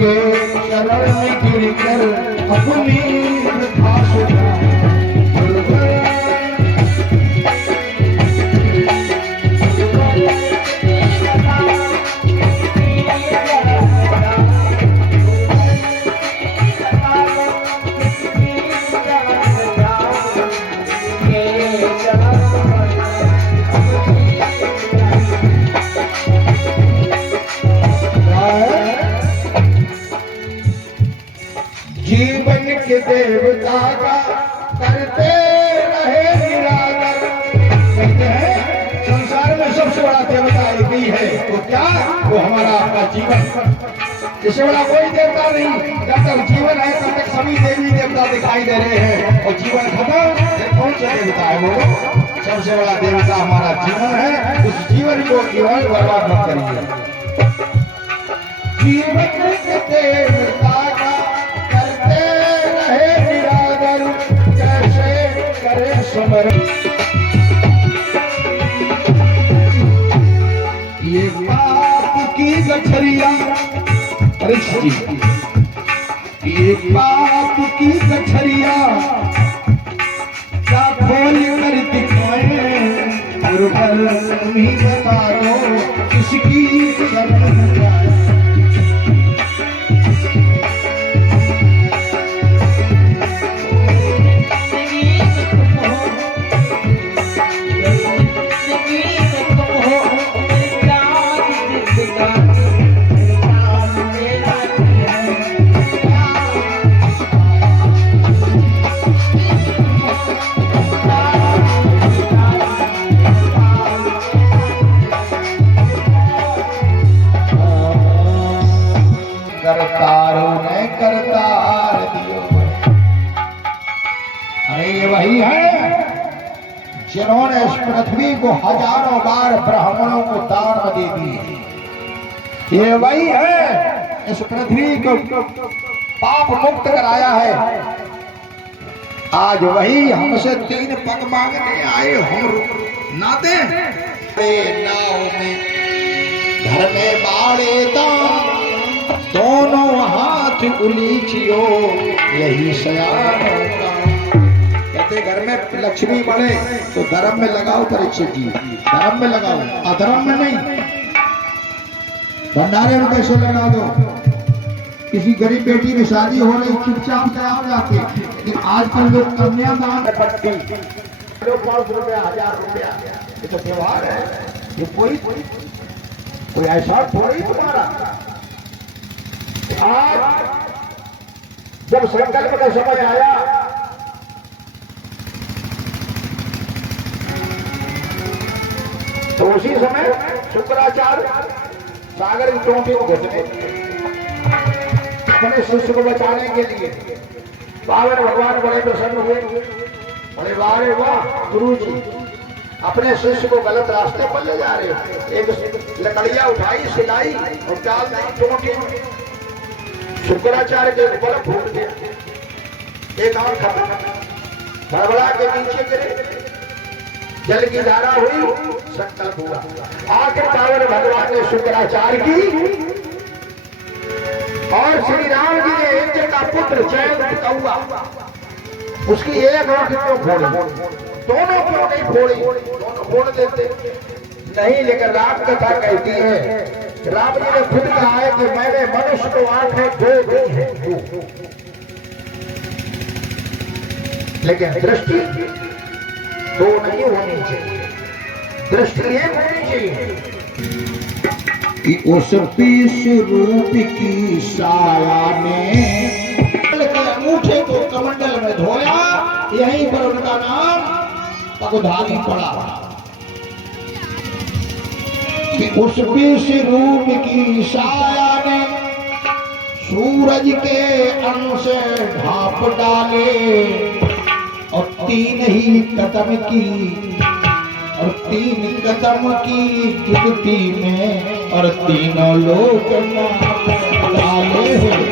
के शरण में गिरकर अपनी जीवन के देवता का करते रहे निरादर। कहते हैं संसार में सबसे बड़ा देवता एक ही है, तो क्या वो हमारा आपका जीवन। इससे बड़ा कोई देवता नहीं। जब तक जीवन है तब तक सभी देवी देवता दिखाई दे रहे हैं, और जीवन खत्म फिर कौन सा देवता है वो। सबसे बड़ा देवता हमारा जीवन है। उस जीवन को केवल बर्बाद मत करिए। जीवन के देवता का करते रहे निरादर, कैसे करे समरण। ये पाप की गठरिया परीक्षा जी, ये पाप की गठरिया क्या खोल कर दिखाए, और तुम्ही बता दो किसकी शरण जाए। करतारों ने करतार दियो। अरे ये वही है जिन्होंने इस पृथ्वी को हजारों बार ब्राह्मणों को दान दे दी। ये वही है इस पृथ्वी को पाप मुक्त कराया है। आज वही हमसे 3 पग मांगने आए हो ना दे। नाव में घर में बाड़े दान, दोनों हाथ उलीचियो यही सयान होगा। कहते घर में लक्ष्मी बढ़े तो धर्म में लगाओ परीक्षित जी, धर्म में लगाओ, अधर्म में नहीं। भंडारे में कैसे लगा दो। किसी गरीब बेटी की शादी हो रही चुपचाप कराओ जाके, लेकिन आजकल लोग कन्यादान पट्टी 500 रुपया 1000 रुपया, ये तो त्योहार है। ये कोई ऐसा थोड़ी तुम्हारा। आज जब संकल्प का समझ आया तो उसी समय शुक्राचार्य सागर की टोपी को घुसने अपने शिष्य को बचाने के लिए पावन भगवान बड़े प्रसन्न हुए। बड़े वाह गुरु जी अपने शिष्य को गलत रास्ते पर ले जा रहे हो। एक लकड़ियां उठाई, सिलाई और डाल दी टोपी। शुक्राचार्य के ऊपर फूट गया। एक आंख भड़बड़ा के नीचे गिरे, जल की धारा हुई, संकल्प हुआ। आखिर पावन भगवान ने शुक्राचार्य की और श्री राम जी ने इंद्र का पुत्र जयंत कौआ, उसकी एक आंख क्यों फोड़ी, दोनों क्यों नहीं फोड़ी। दोनों फोड़ देते नहीं, लेकिन राम कथा कहती है राम जी ने खुद कहा है कि मैंने मनुष्य को आंखें दो दी है, लेकिन दृष्टि दो नहीं होनी चाहिए, दृष्टि एक होनी चाहिए। कि उस पीस रूप की साया ने अंगूठे को कमंडल में धोया, यहीं पर उनका नाम पगधारी पड़ा। कि उस पीस रूप की साया ने सूरज के अंश ढाप डाले, और 3 ही कदम की, और 3 कदम की गिनती में, और 3 लोक डाले हैं।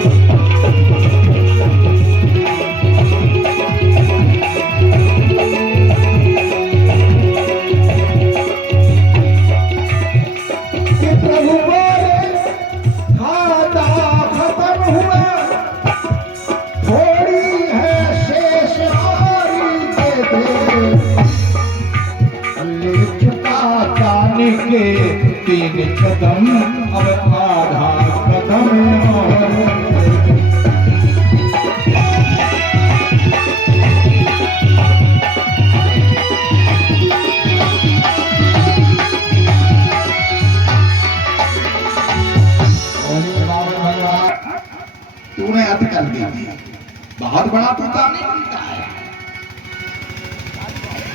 प्रभु खाता खत्म के 3 कदम अब आधा कदम और तूने अत कर दिया, बहुत बड़ा तू काम नहीं बनता है।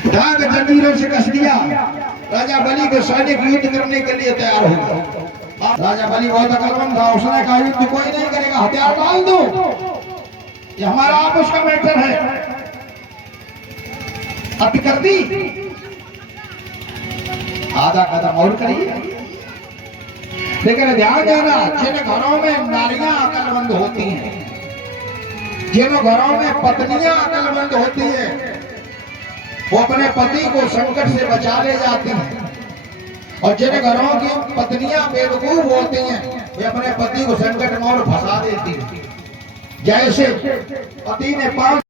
उठा के जंजीरों से कस दिया। राजा बलि के सैनिक युद्ध करने के लिए तैयार हो गए। राजा बलि बहुत अकलमंद था, उसने कहा युद्ध कोई नहीं करेगा, हथियार डाल दो, ये हमारा आपस का मैटर है। अत कर दी, आधा कदम और करिए। लेकिन ध्यान देना, जिन घरों में नारियां अकलमंद होती हैं, जिन घरों में पत्नियां अकलमंद होती हैं, वो अपने पति को संकट से बचा ले जाती हैं। और जिन घरों की पत्नियां बेवकूफ होती हैं, वे अपने पति को संकट में और फंसा देती हैं। जैसे पति ने 5